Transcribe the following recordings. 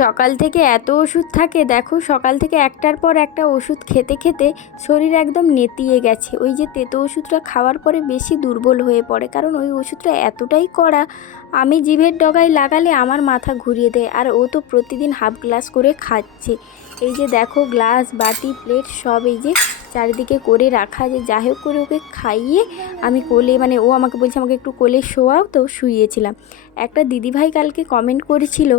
সকাল থেকে এত ওষুধ থাকে, দেখো সকাল থেকে একটার পর একটা ওষুধ খেতে খেতে শরীর একদম নেতিয়ে গেছে। ওই যে তেতো ওষুধটা খাওয়ার পরে বেশি দুর্বল হয়ে পড়ে, কারণ ওই ওষুধটা এতটাই কড়া, আমি জিভের ডগায় লাগালে আমার মাথা ঘুরিয়ে দেয়। আর ও তো প্রতিদিন হাফ গ্লাস করে খাচ্ছে। এই যে দেখো গ্লাস বাটি প্লেট সব এই যে চারিদিকে করে রাখা, যে যাই হোক করে ওকে খাইয়ে আমি কোলে, মানে ও আমাকে বলছে আমাকে একটু কোলে শোয়াও, তো শুইয়েছিলাম। একটা দিদিভাই কালকে কমেন্ট করেছিল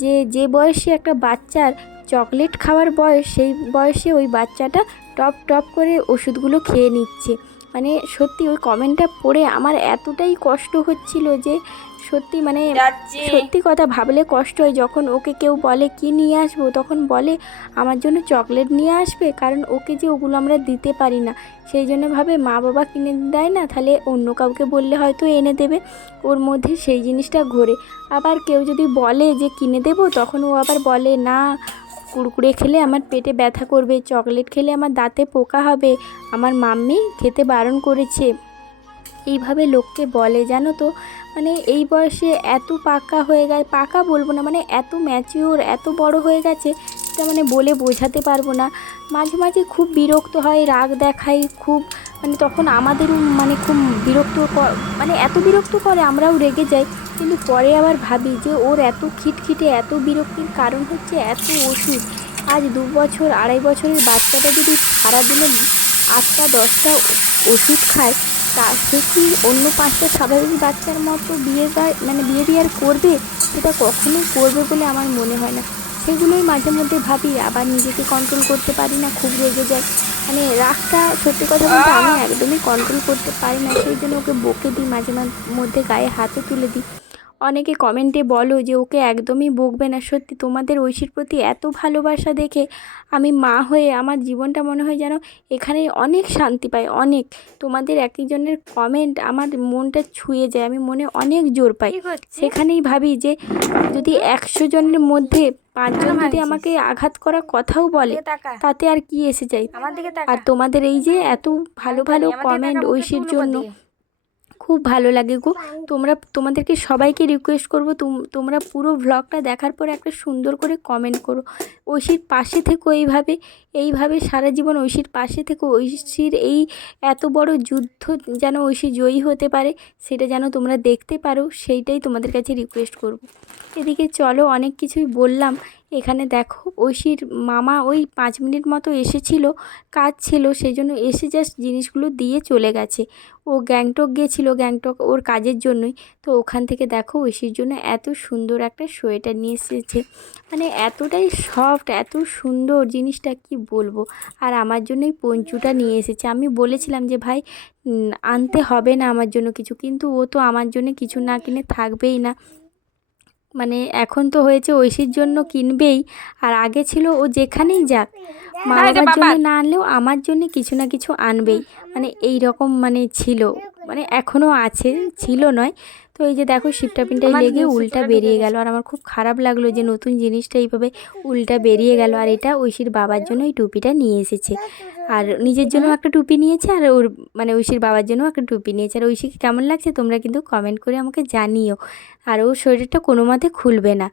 যে যে বয়সে একটা বাচ্চার চকলেট খাওয়ার বয়স, সেই বয়সে ওই বাচ্চাটা টপ টপ করে ওষুধগুলো খেয়ে নিচ্ছে। মানে সত্যি ওই কমেন্টটা পড়ে আমার এতটাই কষ্ট হচ্ছিল যে সত্যি, মানে সত্যি কথা ভাবলে কষ্ট হয়। যখন ওকে কেউ বলে কি নিয়ে আসবো, তখন বলে আমার জন্য চকলেট নিয়ে আসবে, কারণ ওকে যে ওগুলো আমরা দিতে পারি না, সেই জন্য ভাবে মা বাবা কিনে দেয় না, তাহলে অন্য কাউকে বললে হয়তো এনে দেবে, ওর মধ্যে সেই জিনিসটা ঘোরে। আবার কেউ যদি বলে যে কিনে দেবো, তখন ও আবার বলে না, কুড়কুড়ে খেলে আমার পেটে ব্যথা করবে, চকলেট খেলে আমার দাঁতে পোকা হবে, আমার মাম্মি খেতে বারণ করেছে, এইভাবে লোককে বলে। জানো তো, মানে এই বয়সে এত পাকা হয়ে গেছে, পাকা বলবো না, মানে এত ম্যাচিওর, এত বড় হয়ে গেছে, সেটা মানে বলে বোঝাতে পারবো না। মাঝে মাঝে খুব বিরক্ত হয়, রাগ দেখাই খুব, মানে তখন আমাদেরও মানে খুব বিরক্ত, মানে এত বিরক্ত করে আমরাও রেগে যাই। কিন্তু পরে আবার ভাবি যে ওর এত খিটখিটে, এত বিরক্তির কারণ হচ্ছে এত ওষুধ। আজ 2 বছর 2.5 বছরের বাচ্চাটা যদি সারাদিনে 8টা 10টা ওষুধ খায়, তা সে কি অন্য 5টা স্বাভাবিক বাচ্চার মতো বিহেভিয়ার করবে? সেটা কখনোই করবে বলে আমার মনে হয় না। সেগুলোই মাঝে মধ্যে ভাবি, আবার নিজেকে কন্ট্রোল করতে পারি না, খুব রেগে যায়। মানে রাগটা সত্যি কথা বলতে আমি একদমই কন্ট্রোল করতে পারি না, সেই জন্য ওকে বকে দিই, মাঝে মধ্যে গায়ে হাতও তুলে দিই। অনেকে কমেন্টে বলো যে ওকে একদমই বকবে না। সত্যি তোমাদের ঐশীর প্রতি এত ভালোবাসা দেখে আমি মা হয়ে আমার জীবনটা মনে হয় যেন এখানে অনেক শান্তি পাই, অনেক। তোমাদের এক একজনের কমেন্ট আমার মনটা ছুঁয়ে যায়, আমি মনে অনেক জোর পাই। সেখানেই ভাবি যে যদি 100 জনের মধ্যে 5জন যদি আমাকে আঘাত করা কথাও বলে, তাতে আর কি এসে যায়। আর তোমাদের এই যে এত ভালো ভালো কমেন্ট ঐশীর জন্য, খুব ভালো লাগে গো। তোমাদেরকে সবাইকে রিকোয়েস্ট করব, তোমরা পুরো ভ্লগটা দেখার পর একটা সুন্দর করে কমেন্ট করো। ঐশীর পাশে থেকো, এইভাবে সারা জীবন ঐশীর পাশে থেকো। ঐশীর এই এত বড় যুদ্ধ যেন ঐশী জয়ী হতে পারে, সেটা যেন তোমরা দেখতে পারো, সেইটাই তোমাদের কাছে রিকোয়েস্ট করব। এদিকে চলো, অনেক কিছুই বললাম। এখানে দেখো ঐশীর মামা ওই 5 মিনিট মতো এসেছিল, কাজ ছিল, সেই জন্য এসে জাস্ট জিনিসগুলো দিয়ে চলে গেছে। ও গ্যাংটক গিয়েছিল, গ্যাংটক ওর কাজের জন্যই। তো ওখান থেকে দেখো ঐশীর জন্য এত সুন্দর একটা সোয়েটার নিয়ে এসেছে, মানে এতটাই সফট, এত সুন্দর জিনিসটা কি বলবো। আর আমার জন্যই পঞ্চুটা নিয়ে এসেছে। আমি বলেছিলাম যে ভাই আনতে হবে না আমার জন্য কিছু, কিন্তু ও তো আমার জন্য কিছু না কিনে থাকবেই না। মানে এখন তো হয়েছে ঐশীর জন্য কিনবেই, আর আগে ছিল ও যেখানেই যাক মা বাবার জন্য না আনলেও আমার জন্য কিছু না কিছু আনবেই, মানে এই রকম মানে ছিল, মানে এখনও আছে, ছিল নয়। তো এই যে দেখো শিপটা পিনটাই লেগে উল্টা বেরিয়ে গেল, আর আমার খুব খারাপ লাগলো যে নতুন জিনিসটা এইভাবে উল্টা বেরিয়ে গেল। আর এটা ঐশীর বাবার জন্য এই টুপিটা নিয়ে এসেছে, আর নিজের জন্য একটা টুপি নিয়েছে, আর ওর মানে ঐশীর বাবার জন্য একটা টুপি নিয়েছে। আর ঐশীকে কেমন লাগছে তোমরা কিন্তু কমেন্ট করে আমাকে জানিও। আর ওর শরীরটা কোনো মতে খুলবে না।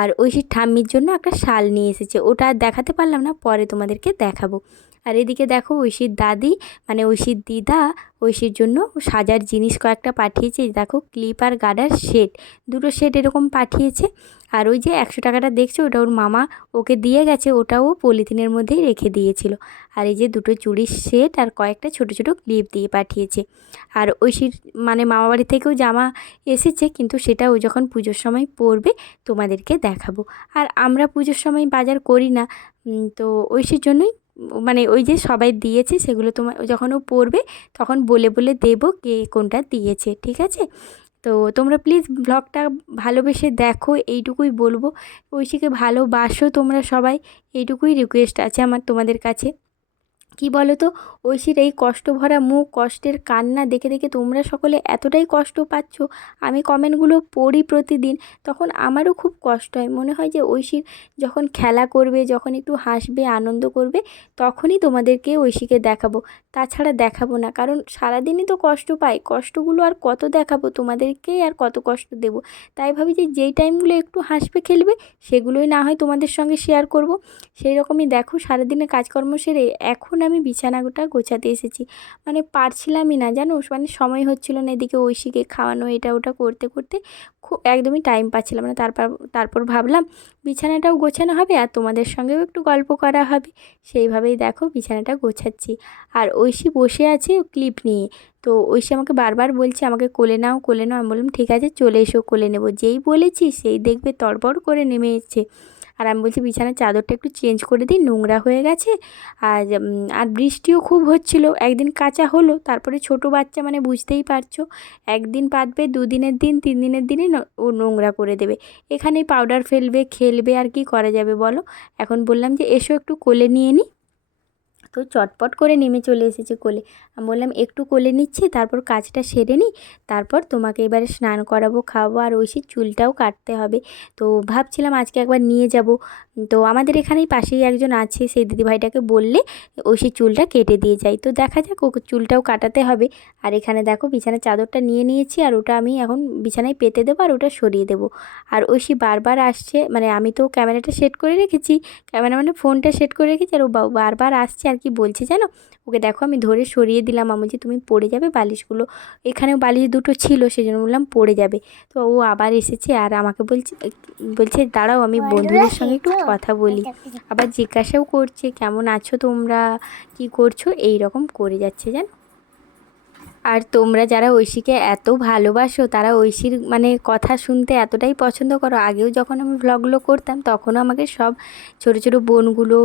আর ঐশীর ঠাম্মির জন্য একটা শাল নিয়ে এসেছে, ওটা আর দেখাতে পারলাম না, পরে তোমাদেরকে দেখাবো। আর এদিকে দেখো ঐশীর দাদি, মানে ঐশীর দিদা ঐশীর জন্য সাজার জিনিস কয়েকটা পাঠিয়েছে। দেখো ক্লিপ আর গার্ডার সেট, দুটো সেট এরকম পাঠিয়েছে। আর ওই যে 100 টাকাটা দেখছো, ওটা ওর মামা ওকে দিয়ে গেছে, ওটাও পলিথিনের মধ্যেই রেখে দিয়েছিল। আর এই যে দুটো চুড়ির সেট আর কয়েকটা ছোট ছোট ক্লিপ দিয়ে পাঠিয়েছে। আর ঐশীর মানে মামাবাড়ি থেকেও জামা এসেছে, কিন্তু সেটা ও যখন পুজোর সময় পরবে তোমাদেরকে দেখাবো। আর আমরা পুজোর সময় বাজার করি না, তো ঐশীর জন্যই মানে ওই যে সবাই দিয়েছে, সেগুলো তোমার যখন ও পরবে তখন বলে বলে দেবো কে কোনটা দিয়েছে, ঠিক আছে? তো তোমরা প্লিজ ব্লগটা ভালোবেসে দেখো, এইটুকুই বলবো। ঐশীকে ভালোবাসো তোমরা সবাই, এইটুকুই রিকোয়েস্ট আছে আমার তোমাদের কাছে। কি বলো তো, ঐশীর এই কষ্ট ভরা মুখ, কষ্টের কান্না দেখে দেখে তোমরা সকলে এতটাই কষ্ট পাচ্ছ, আমি কমেন্টগুলো পড়ি প্রতিদিন, তখন আমারও খুব কষ্ট হয়। মনে হয় যে ঐশীর যখন খেলা করবে, যখন একটু হাসবে, আনন্দ করবে, তখনই তোমাদেরকে ঐশীকে দেখাবো, তাছাড়া দেখাবো না। কারণ সারাদিনই তো কষ্ট পাই, কষ্টগুলো আর কত দেখাবো তোমাদেরকেই, আর কত কষ্ট দেবো। তাই ভাবি যে যেই টাইমগুলো একটু হাসবে খেলবে সেগুলোই না হয় তোমাদের সঙ্গে শেয়ার করব। সেই রকমই দেখো সারাদিনে কাজকর্ম সেরে এখন আমি বিছানাটা গোছাতে এসেছি। মানে পারছিলামই না জানো, মানে সময় হচ্ছিল না, এদিকে ঐশীকে খাওয়ানো এটা ওটা করতে করতে খুব একদমই টাইম পাচ্ছিলাম না। তারপর ভাবলাম বিছানাটাও গোছানো হবে আর তোমাদের সঙ্গেও একটু গল্প করা হবে। সেইভাবেই দেখো বিছানাটা গোছাচ্ছি। আর ঐশী বসে আছে ক্লিপ নিয়ে। তো ঐশী আমাকে বারবার বলছে আমাকে কোলে নাও কোলে নাও। আমি বললাম ঠিক আছে চলে এসো কোলে নেবো। যেই বলেছি সেই দেখবে তড়বড় করে নেমে এসছে। আর আমি বলছি বিছানার চাদরটা একটু চেঞ্জ করে দিই, নোংরা হয়ে গেছে। আর বৃষ্টিও খুব হচ্ছিল, একদিন কাচা হলো, তারপরে ছোট বাচ্চা মানে বুঝতেই পারছো, একদিন পাতবে, দুদিনের দিন 3 দিনের দিনে ও নোংরা করে দেবে। এখানেই পাউডার ফেলবে, খেলবে, আর কি করা যাবে বলো। এখন বললাম যে এসো একটু কোলে নিয়ে নিই। তো চটপট করে নেমে চলে এসেছে কোলে। আমি বললাম একটু কোলে নিচ্ছি, তারপর কাজটা সেরে নিই, তারপর তোমাকে এবারে স্নান করাবো, খাওয়াবো, আর ঐশীর চুলটাও কাটতে হবে। তো ভাবছিলাম আজকে একবার নিয়ে যাব। তো আমাদের এখানেই পাশেই একজন আছে, সেই দিদিভাইটাকে বললে ঐশীর চুলটা কেটে দিয়ে যায়। তো দেখা যাক, ও চুলটাও কাটাতে হবে। আর এখানে দেখো বিছানার চাদরটা নিয়ে নিয়েছি, আর ওটা আমি এখন বিছানায় পেতে দেবো আর ওটা সরিয়ে দেবো। আর ঐশী বারবার আসছে, মানে আমি তো ক্যামেরাটা সেট করে রেখেছি, ক্যামেরা মানে ফোনটা সেট করে রেখেছি, আর ও বারবার আসছে। আর কি বলছে জানো, ওকে দেখো আমি ধরে সরিয়ে দিলাম, আমি যে তুমি পড়ে যাবে বালিশগুলো, এখানেও বালিশ দুটো ছিল সেজন্য বললাম পড়ে যাবে। তো ও আবার এসেছে আর আমাকে বলছে দাঁড়াও আমি বন্ধুদের সঙ্গে একটু কথা বলি। আবার জিজ্ঞাসাও করছে কেমন আছো তোমরা, কি করছো, এই রকম করে যাচ্ছে জানো। আর তোমরা যারা ঐশীকে এত ভালোবাসো, তারা ঐশীর মানে কথা শুনতে এতটাই পছন্দ করো। আগেও যখন আমি ভ্লগগুলো করতাম তখনও আমাকে সব ছোটো ছোটো বোনগুলো,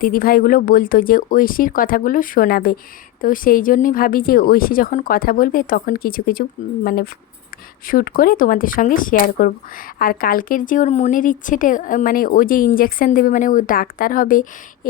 দিদিভাইগুলো বলতো যে ঐশীর কথাগুলো শোনাবে। তো সেই জন্যই ভাবি যে ঐশী যখন কথা বলবে তখন কিছু কিছু মানে শ্যুট করে তোমাদের সঙ্গে শেয়ার করব। আর কালকের যে ওর মনের ইচ্ছেটা, মানে ও যে ইঞ্জেকশন দেবে, মানে ও ডাক্তার হবে,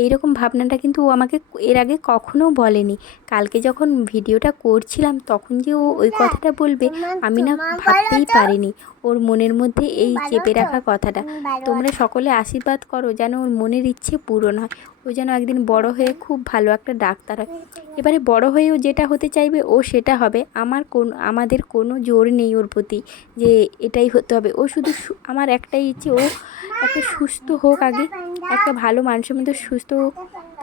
এই রকম ভাবনাটা কিন্তু ও আমাকে এর আগে কখনো বলেনি। কালকে যখন ভিডিওটা করছিলাম তখন যে ও ওই কথাটা বলবে আমি না ভাবতেই পারিনি, ওর মনের মধ্যে এই চেপে রাখা কথাটা। তোমরা সকলে আশীর্বাদ করো যেন ওর মনের ইচ্ছে পূরণ হয়, ও যেন একদিন বড় হয়ে খুব ভালো একটা ডাক্তার হয়। এবারে বড় হয়েও যেটা হতে চাইবে ও সেটা হবে। আমাদের কোনো জোর নেই ওর প্রতি যে এটাই হতে হবে। ও শুধু আমার একটাই ইচ্ছে, ও একটা সুস্থ হোক, আগে একটা ভালো মানুষের মধ্যে সুস্থ হোক,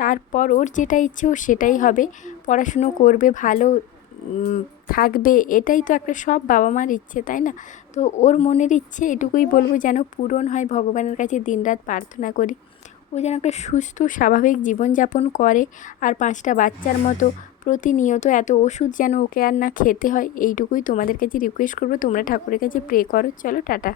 তারপর ওর যেটা ইচ্ছে ও সেটাই হবে। পড়াশুনো করবে, ভালো থাকবে, এটাই তো একটা সব বাবা মার ইচ্ছে, তাই না? তো ওর মনের ইচ্ছে এটুকুই বলবো যেন পূরণ হয়, ভগবানের কাছে দিনরাত প্রার্থনা করি ও যেন একটা সুস্থ স্বাভাবিক জীবনযাপন করে। আর 5টা বাচ্চার মতো প্রতিনিয়ত এত ওষুধ যেন ওকে আর না খেতে হয়, এইটুকুই তোমাদের কাছে রিকোয়েস্ট করবো। তোমরা ঠাকুরের কাছে প্রে করো। চলো টাটা।